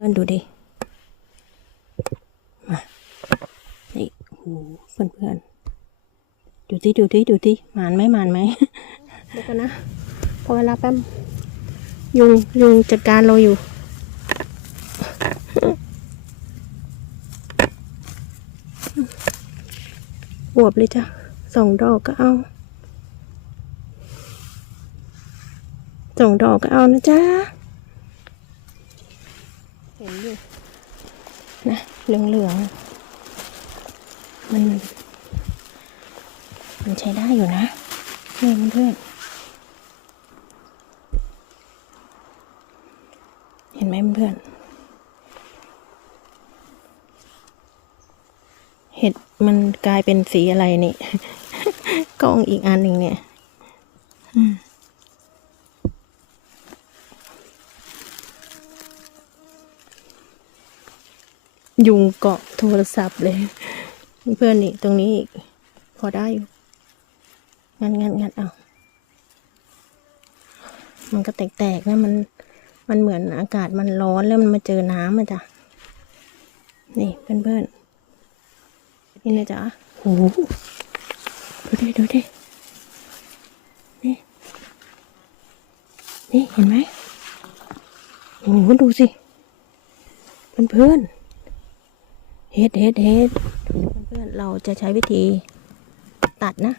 เพื่อนดูดิมานี่โอ้โหเพื่อนเพื่อนดูที่ดูที่ดูที่มานไหมมานไหมเดี๋ยวกันนะพอเวลาแป๊บยุงยุงจัดการเราอยู่อวบเลยจ้ะสองดอกก็เอาสองดอกก็เอานะจ๊ะ เห็นอยู่นะเหลืองเหลืองๆ มัน มันใช้ได้อยู่นะนี่เพื่อนเห็นไหมเพื่อน เห็ดมันกลายเป็นสีอะไรนี่กองอีกอันหนึ่งเนี่ย อืม ยุงเกาะโทรศัพท์เลย เพื่อนๆนี่ตรงนี้อีก พอได้อยู่งัดงัดงัดเอา มันก็แตกๆนะมันมันเหมือนอากาศมันร้อนแล้วมันมาเจอน้ำอะจ้ะ นี่เพื่อนๆ นี่นะจ๊ะโอ้โหดูดิดูดินี่ นี่เห็นไหมโอ้โหดูสิ เพื่อนๆ เฮ็ดเฮ็ดเฮ็ดเพื่อนๆเราจะใช้วิธีตัดนะ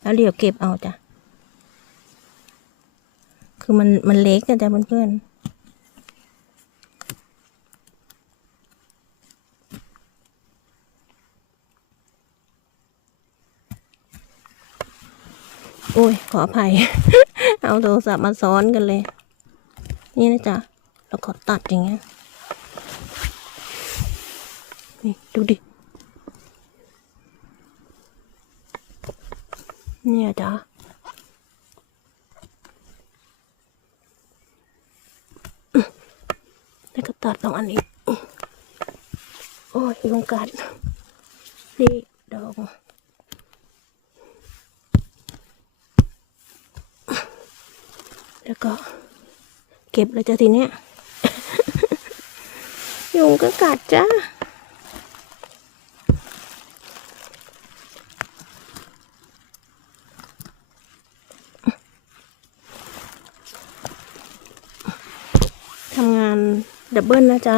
แล้วเดี๋ยวเก็บเอาจ้ะ คือมันมันเล็กอะจ้ะเพื่อนๆโอ้ย ขออภัย เอาโทรศัพท์มาซ้อนกันเลย นี่นะจ๊ะแล้วก็ตัดอย่างเงี้ย นี่ดูดิ เนี่ยจ้ะแล้วก็ตัดตรงอันนี้ โอ้ยยุงกัดนี่ดอกแล้วก็เก็บเลยจ้ะทีเนี้ยยุงก็กัดจ้า ทำงาน ดับเบิลนะจ๊ะ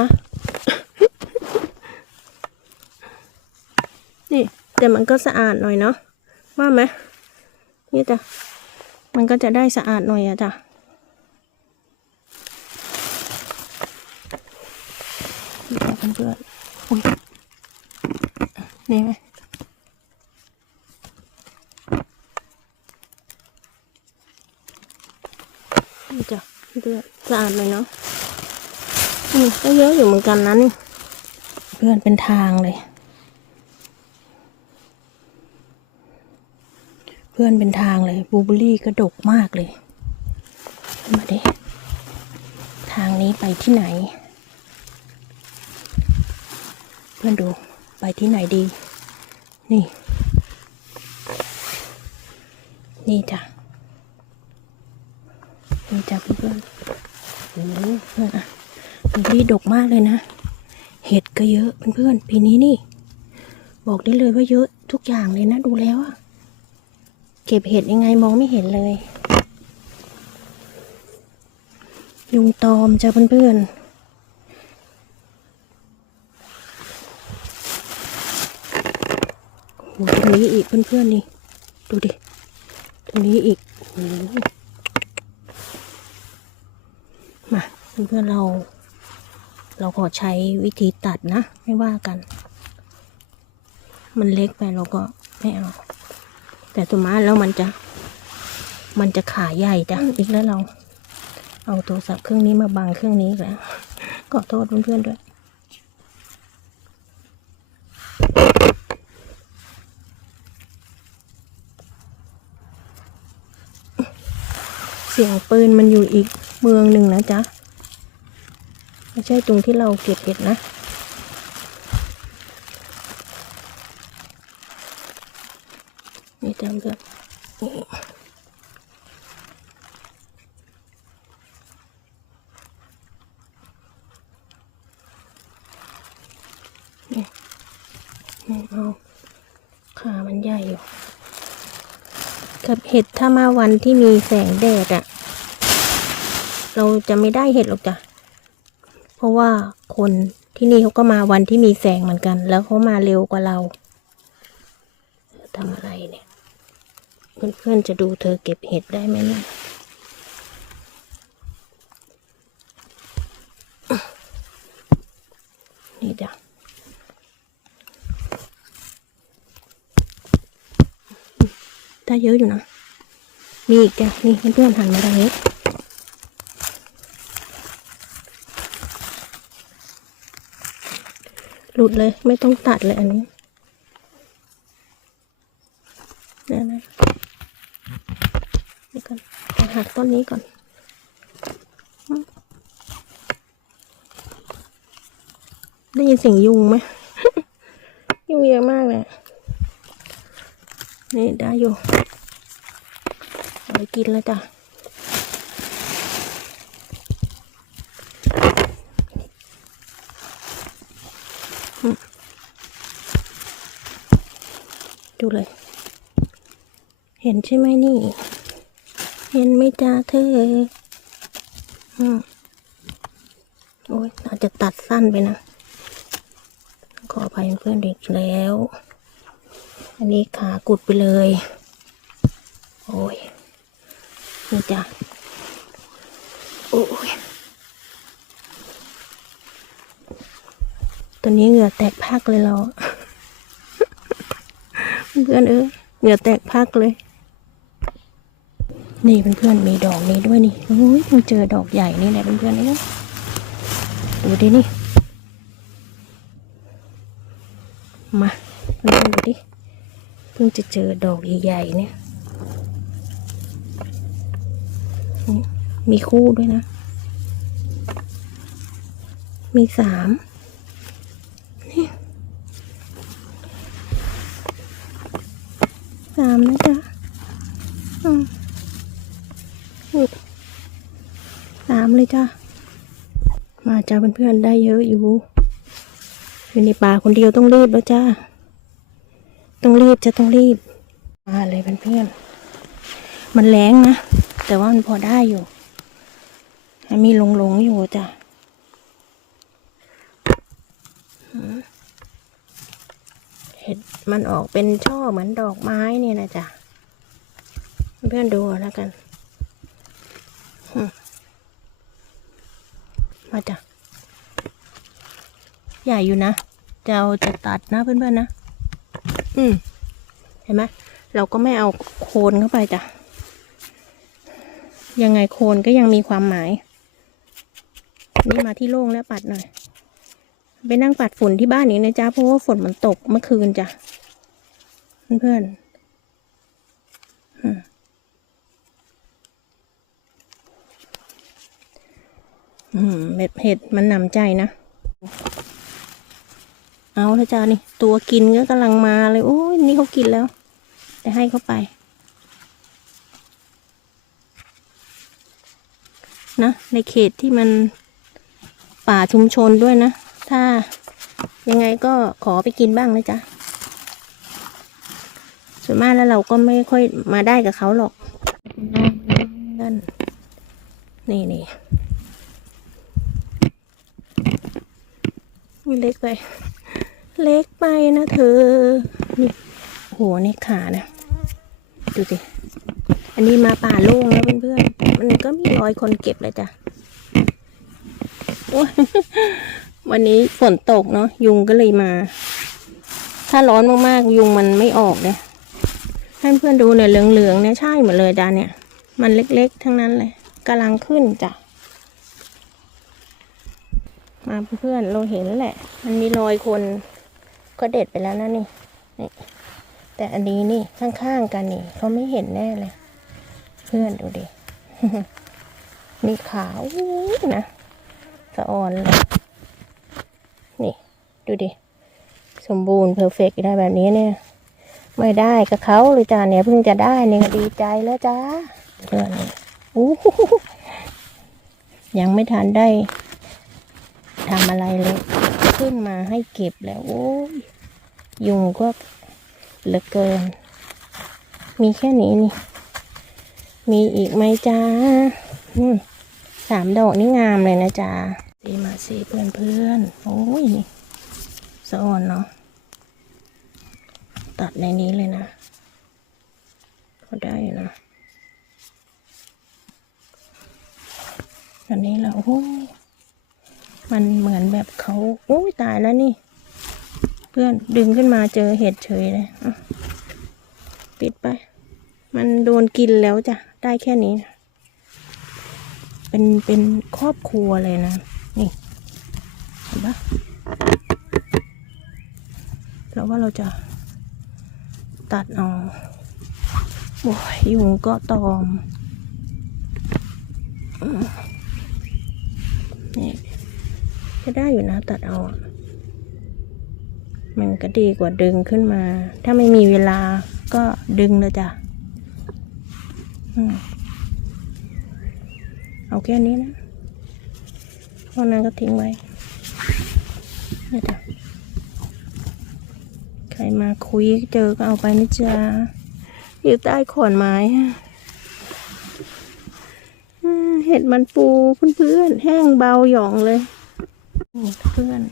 นี่ แต่มันก็สะอาดหน่อยเนาะ ว่าไหมนี่จ้ะ มันก็จะได้สะอาดหน่อยอะจ้ะนี่จ้ะเพื่อนๆอุ๊ยนี่ไหมนี่จ้ะเพื่อนสะอาดเลยเนาะ อืมก็เยอะอยู่เหมือนกันนะนี่เพื่อนเป็นทางเลย เพื่อนเป็นทางเลยบูเบอรี่กระดกมากเลย มาดิทางนี้ไปที่ไหน เพื่อนดูไปที่ไหนดี นี่ นี่จ้ะนี่จ้ะเพื่อนโอ้เพื่อนอะ เบอรี่ดกมากเลยนะ เห็ดก็เยอะเพื่อนๆปีนี้นี่ บอกได้เลยว่าเยอะทุกอย่างเลยนะ ดูแล้วอะเก็บเห็ดยังไงมองไม่เห็นเลย ยุงตอมจ้ะเพื่อนๆโอ้โหตรงนี้อีกเพื่อนๆนี่ ดูดิ ตรงนี้อีกโอ้มาเพื่อนๆเรา เราขอใช้วิธีตัดนะ ไม่ว่ากัน มันเล็กไปเราก็ไม่เอา แต่ตัวมาแล้วมันจะ มันจะขาใหญ่จ้ะอีกแล้วเรา เอาโทรศัพท์เครื่องนี้มาบังเครื่องนี้แล้วขอโทษเพื่อนๆด้วยเสียงปืนมันอยู่อีกเมืองหนึ่งนะจ๊ะ ไม่ใช่ตรงที่เราเก็บเห็ดนะ นี่ตามแบบนี่มองเอาขามันใหญ่อยู่กับเห็ดถ้ามาวันที่มีแสงแดดอะเราจะไม่ได้เห็ดหรอกจ้ะ เพราะว่าคนที่นี่เขาก็มาวันที่มีแสงเหมือนกัน แล้วเขามาเร็วกว่าเราทำอะไรเนี่ย เพื่อนๆจะดูเธอเก็บเห็ดได้ไหมเนี่ยนี่จ้ะได้เยอะอยู่นะ มีอีกจ้ะนี่เพื่อนๆหันมาทางนี้ หลุดเลยไม่ต้องตัดเลยอันนี้นี่นะนี่ก่อนหักต้นนี้ก่อนได้ยินเสียงยุงไหม ยุงเยอะมากเลยนี่ได้อยู่เอาไปกินแล้วจ้ะ ดูเลย เห็นใช่ไหมนี่ เห็นไหมจ้าเธออืมโอ้ยอาจจะตัดสั้นไปนะ ขออภัยเพื่อนเด็กแล้ว อันนี้ขากุดไปเลย โอ้ย นี่จ้ะ โอ้ยตอนนี้เหงื่อแตกพักเลยเรา เพื่อนเอ้ยเหงื่อแตกพักเลย นี่เพื่อนๆมีดอกนี้ด้วยนี่โอ้ยเพิ่งเจอดอกใหญ่นี่แหละเพื่อนๆนี่ดูดินี่ มาเพื่อนๆดูดิเพิ่งจะเจอดอกใหญ่ๆเนี่ยมีคู่ด้วยนะ มีสามนี่สามนะจ๊ะอืมนี่สาม เลยจ้ะมาจ้าเพื่อนๆได้เยอะอยู่อยู่ในป่าคนเดียวต้องรีบแล้วจ้าต้องรีบจะต้องรีบ มาเลยเพื่อนๆมันแรงนะ แต่ว่ามันพอได้อยู่มีหลงๆอยู่จ้ะเห็ดมันออกเป็นช่อเหมือนดอกไม้เนี่ยนะจ๊ะ เพื่อนดูแล้วกันอืม มาจ้ะ ใหญ่อยู่นะจะเอาจะตัดนะเพื่อนๆนะ อืม เห็นไหมเราก็ไม่เอาโคนเข้าไปจ้ะ ยังไงโคนก็ยังมีความหมาย นี่มาที่โล่งแล้วปัดหน่อย ไปนั่งปัดฝุ่นที่บ้านนี้นะจ๊ะ เพราะว่าฝนมันตกเมื่อคืนจ้ะ เพื่อนๆอืมอืม เม็ดเห็ดมันหนำใจนะ เอาละจ้านี่ ตัวกินก็กำลังมาเลย โอ้ยนี่เขากินแล้ว แต่ให้เขาไป นะ ในเขตที่มันป่าชุมชนด้วยนะ ถ้ายังไงก็ขอไปกินบ้างนะจ๊ะ ส่วนมากแล้วเราก็ไม่ค่อยมาได้กับเขาหรอกนั่นนี่นี่ เล็กไปเล็กไปนะเธอ นี่โหนี่ขานะ ดูสิ อันนี้มาป่าโล่งแล้วเพื่อนๆ มันก็มีรอยคนเก็บเลยจ้ะ วันนี้ฝนตกเนาะยุงก็เลยมา ถ้าร้อนมากๆ ยุงมันไม่ออกเลยให้เพื่อนดูเนี่ยเหลืองๆเนี่ยใช่หมดเลยจ้ะเนี่ย มันเล็กๆ ทั้งนั้นเลยกำลังขึ้นจ้ะ มาเพื่อนเราเห็นแหละ มันมีรอยคนก็เด็ดไปแล้วนะนี่นี่ แต่อันนี้นี่ข้างๆกันนี่เขาไม่เห็นแน่เลย เพื่อนดูดิมีขาวนะสะออนเลยนี่ ดูดิ สมบูรณ์เพอร์เฟกต์ได้แบบนี้เนี่ย ไม่ได้กับเขาเลยจ้าเนี่ยเพิ่งจะได้เนี่ยก็ดีใจแล้วจ้าเพื่อนอู้ยังไม่ทันได้ ทำอะไรเลย ขึ้นมาให้เก็บแล้วโอ้ยยุงก็เหลือเกิน มีแค่นี้นี่ มีอีกไหมจ้าสามดอกนี่งามเลยนะจ๊ะสีมาสิเพื่อนเพื่อนโอ้ยนี่สะอ่อนเนาะตัดในนี้เลยนะก็ได้อยู่นะอันนี้แหละโอ้ย มันเหมือนแบบเขาโอ้ยตายแล้วนี่ เพื่อนดึงขึ้นมาเจอเห็ดเฉยเลยปิดไป มันโดนกินแล้วจ้ะ ได้แค่นี้นะเป็นเป็นครอบครัวเลยนะ นี่เห็นปะแล้วว่าเราจะตัดเอาโอ้ยยุงก็ตอมนี่ ก็ได้อยู่นะตัดเอาอะมันก็ดีกว่าดึงขึ้นมา ถ้าไม่มีเวลาก็ดึงเลยจ้ะอืมเอาแค่นี้นะพราะนั้นก็ทิ้งไว้นี่จ้ะใครมาคุยเจอก็เอาไปนะจ๊ะอยู่ใต้ขอนไม้เห็ดมันปูเพื่อนๆแห้งเบาหยองเลย นี่เพื่อน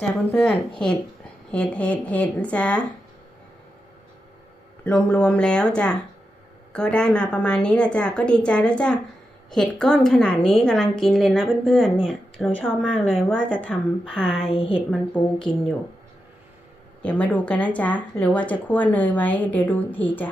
จ้าเพื่อนๆเห็ด เห็ด เห็ด เห็ดนะจ๊ะรวมๆแล้วจ้ะ ก็ได้มาประมาณนี้แหละจ้ะ ก็ดีใจแล้วจ้ะ เห็ดก้อนขนาดนี้กำลังกินเลยนะเพื่อนๆ เนี่ย เราชอบมากเลยว่าจะทำพายเห็ดมันปูกินอยู่ เดี๋ยวมาดูกันนะจ๊ะ หรือว่าจะคั่วเนยไว้ เดี๋ยวดูอีกทีจ้ะ